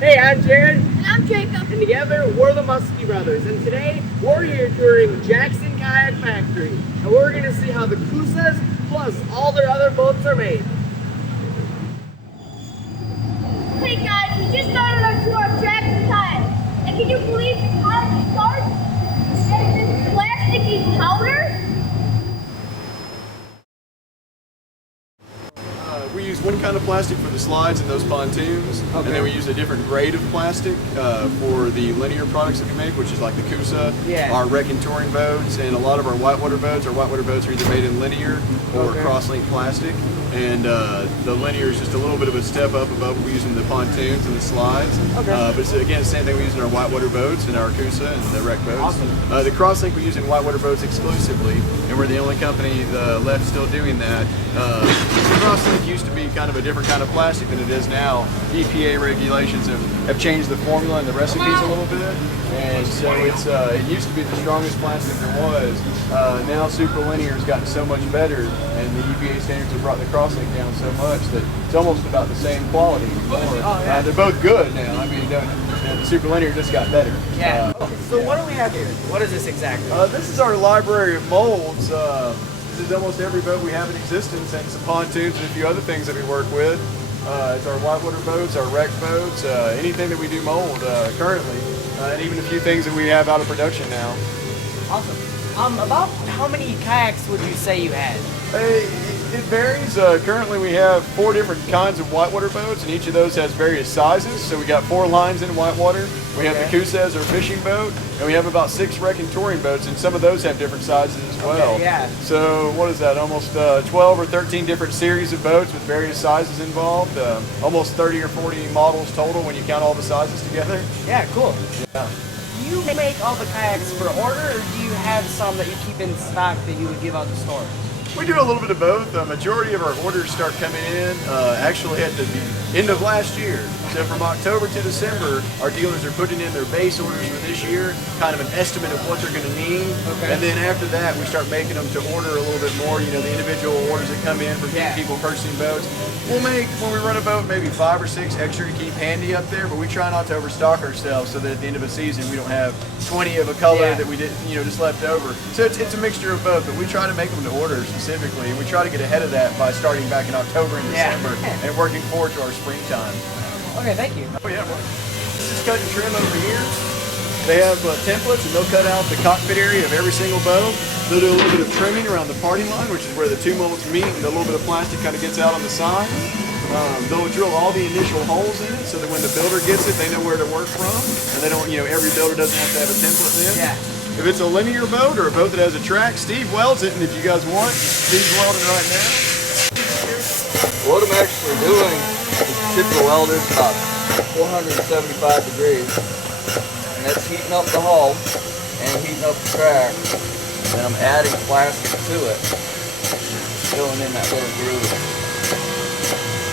Hey, I'm Jared. And I'm Jacob. And together, we're the Musky Brothers. And today, we're here touring Jackson Kayak Factory. And we're going to see how the Kusas plus all their other boats are made. Hey guys, we just started our tour of Jackson Kayak. And can you believe how it starts? And this plasticky powder? We use one kind of plastic for the slides and those pontoons, and then we use a different grade of plastic for the linear products that we make, which is like the Kusa, our wreck and touring boats, and a lot of our whitewater boats. Our whitewater boats are either made in linear or cross-linked plastic, and the linear is just a little bit of a step up above what we use in the pontoons and the slides. But it's, again, the same thing we use in our whitewater boats and our Kusa and the wreck boats. The cross-link we use in whitewater boats exclusively, and we're the only company left still doing that. Cross-link used to be kind of a different kind of plastic than it is now. EPA regulations have changed the formula and the recipes a little bit, and so it used to be the strongest plastic there was. Now super linear has gotten so much better, and the EPA standards have brought the cross-link down so much that it's almost about the same quality anymore. They're both good now. I mean, the super linear just got better. So what do we have here? What is this exactly? This is our library of molds. This is almost every boat we have in existence, and some pontoons and a few other things that we work with. It's our whitewater boats, our wreck boats, anything that we do mold currently, and even a few things that we have out of production now. Awesome. About how many kayaks would you say you had? It varies. Currently we have 4 different kinds of whitewater boats, and each of those has various sizes. So we got 4 lines in whitewater. We have the Kusa as our fishing boat, and we have about 6 wreck and touring boats, and some of those have different sizes as well. So what is that? Almost 12 or 13 different series of boats with various sizes involved. Almost 30 or 40 models total when you count all the sizes together. Yeah, cool. Yeah. Do you make all the kayaks for order, or do you have some that you keep in stock that you would give out to stores? We do a little bit of both. The majority of our orders start coming in actually at the end of last year. So from October to December, our dealers are putting in their base orders for this year, kind of an estimate of what they're going to need. And then after that, we start making them to order a little bit more, you know, the individual orders that come in from people purchasing boats. We'll make, when we run a boat, maybe 5 or 6 extra to keep handy up there, but we try not to overstock ourselves so that at the end of a season, we don't have 20 of a color that we did, you know, just left over. So it's a mixture of both, but we try to make them to order specifically, and we try to get ahead of that by starting back in October and December and working forward to our springtime. Okay, thank you. Oh yeah, this is cut and trim over here. They have templates, and they'll cut out the cockpit area of every single boat. They'll do a little bit of trimming around the parting line, which is where the 2 molds meet, and a little bit of plastic kind of gets out on the side. They'll drill all the initial holes in it so that when the builder gets it, they know where to work from, and they don't, you know, every builder doesn't have to have a template then. If it's a linear boat or a boat that has a track, Steve welds it, and if you guys want, Steve's welding right now. What I'm actually doing is tip the welders about 475 degrees, and that's heating up the hull and heating up the track. Then I'm adding plastic to it, filling in that little groove.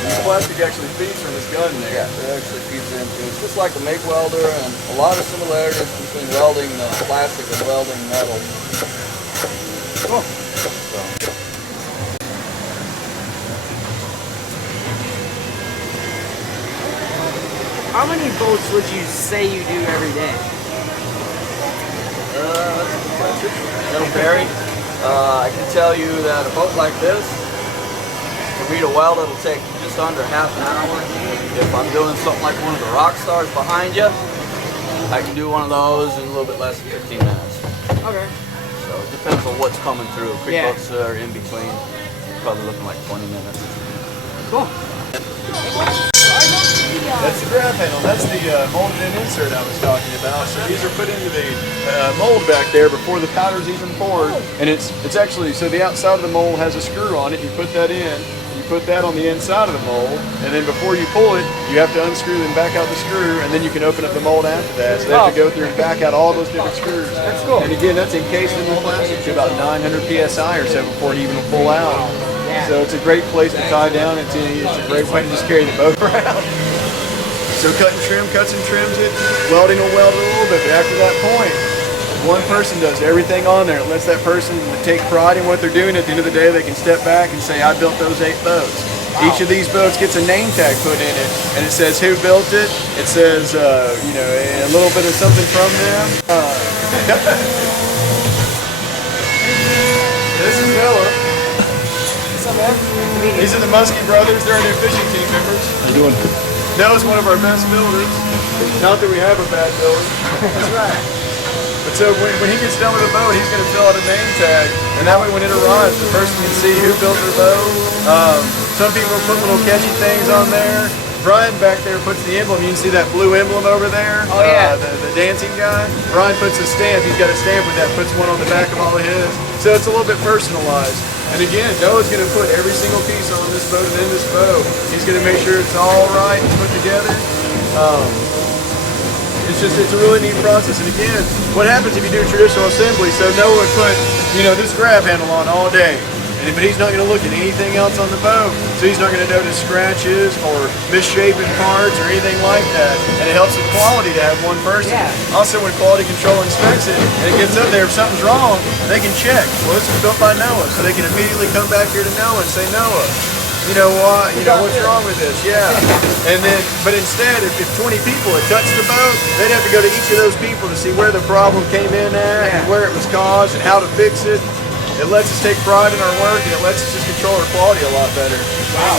This plastic actually feeds from this gun there. Yeah, it actually feeds into it. It's just like a MIG welder, and a lot of similarities between welding plastic and welding metal. Cool. So. How many boats would you say you do every day? That's a good question. It'll vary. I can tell you that a boat like this, for me to weld, it'll take just under half an hour. If I'm doing something like one of the rock stars behind you, I can do one of those in a little bit less than 15 minutes. Okay. So it depends on what's coming through. Creek boats are in between. Probably looking like 20 minutes. Cool. That's the grab handle. That's the molded in insert I was talking about. So these are put into the mold back there before the powder's even poured. And it's actually, so the outside of the mold has a screw on it. You put that in. You put that on the inside of the mold. And then before you pull it, you have to unscrew and back out the screw. And then you can open up the mold after that. So they have to go through and back out all those different screws. That's cool. And again, that's encased in the plastic to about 900 PSI or so before it even will pull out. So it's a great place to tie down. It's a great way to just carry the boat around. So cut and trim, cuts and trims it. Welding will weld it a little bit, but after that point, one person does everything on there. It lets that person take pride in what they're doing. At the end of the day, they can step back and say, I built those 8 boats. Each of these boats gets a name tag put in it, and it says who built it. It says, you know, a little bit of something from them. This is Noah. What's up, man? These are the Musky Brothers. They're our new fishing team members. How you doing? Noah's one of our best builders. Not that we have a bad builder. That's right. But so when he gets done with the boat, he's going to fill out a name tag, and that way when it arrives, the person can see who built their boat. Some people put little catchy things on there. Brian back there puts the emblem. You can see that blue emblem over there. Oh yeah. The dancing guy. Brian puts a stamp. He's got a stamp with that. Puts one on the back of all of his. So it's a little bit personalized. And again, Noah's going to put every single piece on this boat and in this boat. He's going to make sure it's all right and put together. It's a really neat process. And again, what happens if you do traditional assembly? So Noah would put, you know, this grab handle on all day. But he's not going to look at anything else on the boat. So he's not going to notice scratches or misshapen parts or anything like that. And it helps with quality to have one person. Yeah. Also, when quality control inspects it and it gets up there, if something's wrong, they can check. Well, this was built by Noah. So they can immediately come back here to Noah and say, Noah, you know what? You know, what's wrong with this? Yeah. And then, but instead, if 20 people had touched the boat, they'd have to go to each of those people to see where the problem came in at and where it was caused and how to fix it. It lets us take pride in our work, and it lets us just control our quality a lot better. Wow.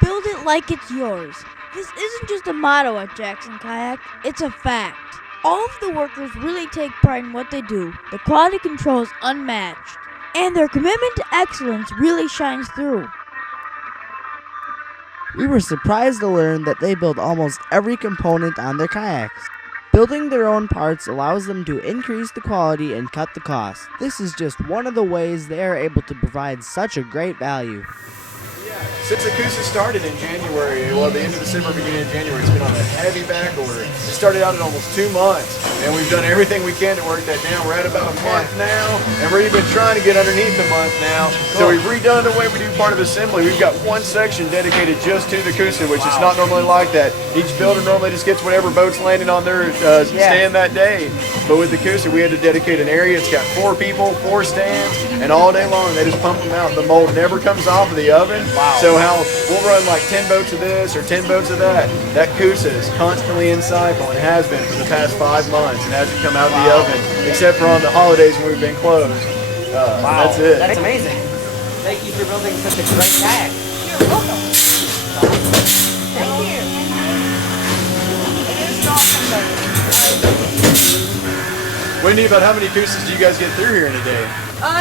Build it like it's yours. This isn't just a motto at Jackson Kayak, it's a fact. All of the workers really take pride in what they do. The quality control is unmatched, and their commitment to excellence really shines through. We were surprised to learn that they build almost every component on their kayaks. Building their own parts allows them to increase the quality and cut the cost. This is just one of the ways they are able to provide such a great value. Since the Coosa started in January, well, the end of December, beginning of January, it's been on a heavy back order. It started out at almost 2 months, and we've done everything we can to work that down. We're at about a month now, and we're even trying to get underneath the month now. So we've redone the way we do part of assembly. We've got one section dedicated just to the Coosa, which is not normally like that. Each builder normally just gets whatever boat's landing on their stand that day. But with the Coosa, we had to dedicate an area. It's got 4 people, 4 stands, and all day long they just pump them out. The mold never comes off of the oven. Wow. So how we'll run like 10 boats of this or 10 boats of that. That Coosa is constantly in cycle and has been for the past 5 months and hasn't come out of the oven except for on the holidays when we've been closed. Wow. That's it. That's amazing. Thank you for building such a great kayak. You're welcome. Thank you. It is awesome. Wendy, about how many Coosas do you guys get through here in a day?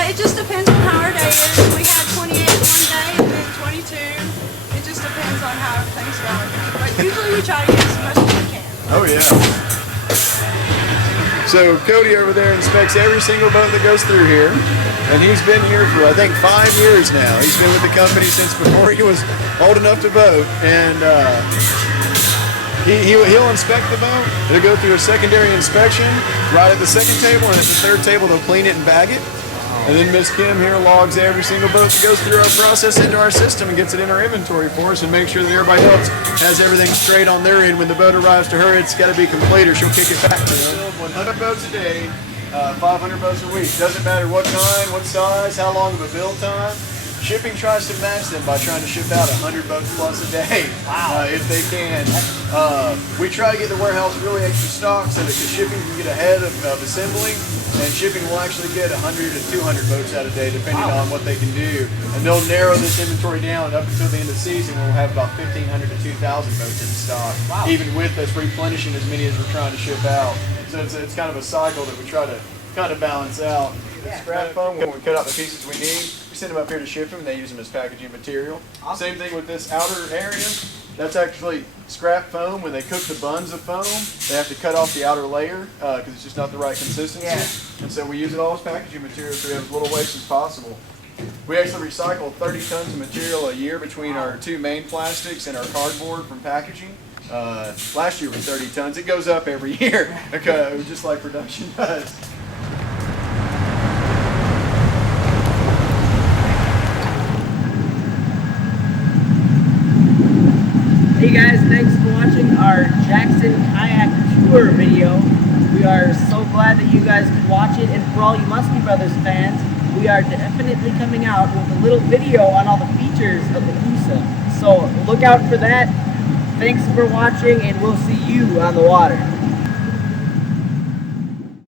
It just depends on how our day is. We had 28 one day and then 22. It just depends on how everything's going. But usually we try to get as much as we can. Oh yeah. So Cody over there inspects every single boat that goes through here, and he's been here for I think 5 years now. He's been with the company since before he was old enough to boat, and he'll inspect the boat. They'll go through a secondary inspection right at the second table, and at the third table they'll clean it and bag it. And then Miss Kim here logs every single boat that goes through our process into our system and gets it in our inventory for us and makes sure that everybody else has everything straight on their end. When the boat arrives to her, it's got to be complete or she'll kick it back to them. 100 boats a day, 500 boats a week. Doesn't matter what kind, what size, how long of a build time. Shipping tries to match them by trying to ship out 100 boats plus a day, if they can. We try to get the warehouse really extra stock so that the shipping can get ahead of assembly, and shipping will actually get 100 to 200 boats out a day depending on what they can do. And they'll narrow this inventory down up until the end of the season. We'll have about 1,500 to 2,000 boats in stock, even with us replenishing as many as we're trying to ship out. So it's kind of a cycle that we try to kind of balance out. Scrap foam, when we cut out the pieces we need, we send them up here to ship them, and they use them as packaging material. Same thing with this outer area. That's actually scrap foam. When they cook the buns of foam, they have to cut off the outer layer because it's just not the right consistency. And so we use it all as packaging material so we have as little waste as possible. We actually recycle 30 tons of material a year between our 2 main plastics and our cardboard from packaging. Last year was 30 tons. It goes up every year, just like production does. Hey guys, thanks for watching our Jackson Kayak Tour video. We are so glad that you guys could watch it, and for all you Musky Brothers fans, we are definitely coming out with a little video on all the features of the Coosa. So look out for that. Thanks for watching, and we'll see you on the water.